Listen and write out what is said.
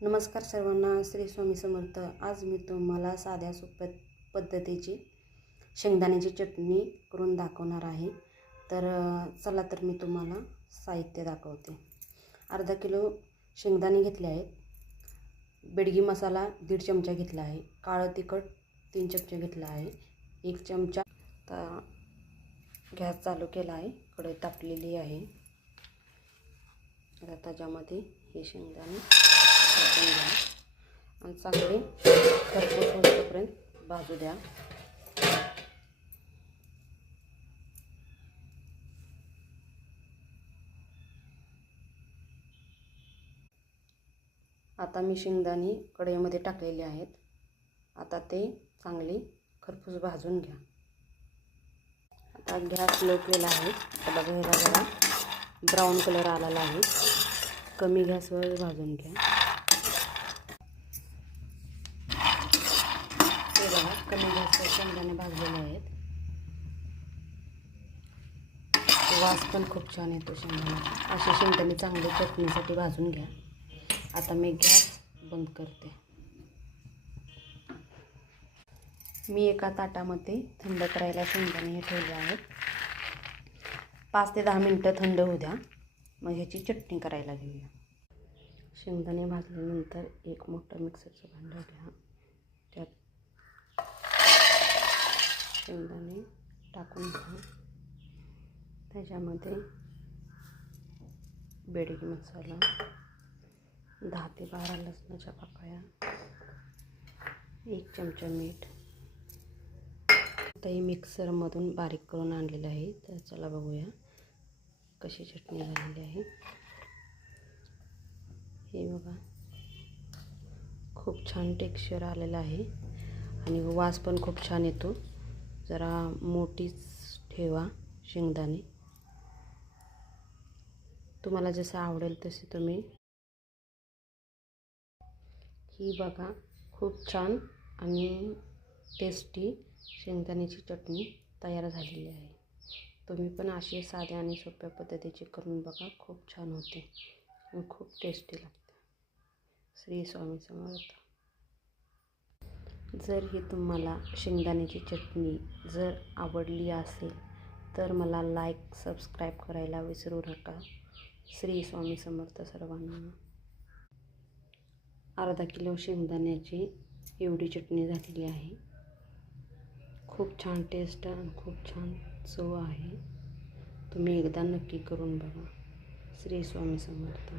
नमस्कार सर्वांना, श्री स्वामी समर्थ। आज मी तुम्हाला साध्या सोप्या पद्धतीची शेंगदाण्याची चटणी करून दाखवणार आहे। तर चला तर मी तुम्हाला साहित्य दाखवते। अर्धा किलो शेंगदाणे घेतले आहेत, बेडगी मसाला 1.5 चमचा घेतला आहे, काळं तिखट 3 चमचे घेतला आहे, 1 चमचा। तर गॅस चालू केला आहे, कढई तापलेली आहे। आता त्याच्यामध्ये हे शेंगदाणे टाकून घ्या आणि चांगले खरपूस होईपर्यंत भाजू द्या। आता मी शेंगदाणे कढईमध्ये टाकलेले आहेत। आता ते चांगले खरपूस भाजून घ्या। आता गॅस लो केला आहे। आता बघा जरा ब्राऊन कलर आलेला आहे। कमी गॅसवर भाजून घ्या। हे बघा कमी गॅसवर शेंगदाणे भाजलेले आहेत। वास पण खूप छान येतो शेंगदाण्याचा। असे शेंगदाणे चांगले चटणीसाठी भाजून घ्या। आता मी गॅस बंद करते। मी एका ताटामध्ये थंड करायला शेंगदाणे ठेवले आहेत। 5 ते 10 मिनिटं थंड होऊ द्या, मग ह्याची चटणी करायला घेऊया। शेंगदाणे भाजल्यानंतर एक मोठं मिक्सरचं भांडं घ्या। त्यात शेंगदाणे टाकून घ्या। त्याच्यामध्ये बेडगी मसाला, 10 ते 12 लसणाच्या पाकळ्या, 1 चमचा मीठ। आता हे मिक्सरमधून बारीक करून आणलेलं आहे। तर चला बघूया कशी चटणी झालेली आहे। हे बघा खूप छान टेक्स्चर आलेलं आहे आणि वास पण खूप छान येतो। जरा मोठीच ठेवा शेंगदाणे, तुम्हाला जसं आवडेल तसे तुम्ही। ही बघा खूप छान आणि टेस्टी शेंगदाण्याची चटणी तयार झालेली आहे। तुम्ही पण अशी साध्या आणि सोप्या पद्धतीची करून बघा, खूप छान होते आणि खूप टेस्टी लागते। श्री स्वामी समर्थ। जर ही तुम्हाला शेंगदाण्याची चटणी जर आवडली असेल तर मला लाईक सबस्क्राईब करायला विसरू नका। श्री स्वामी समर्थ सर्वांना। अर्धा किलो शेंगदाण्याची एवढी चटणी झालेली आहे। खूप छान टेस्ट आणि खूप छान चव आहे। तुम्ही एकदा नक्की करून बघा। श्री स्वामी समर्थ।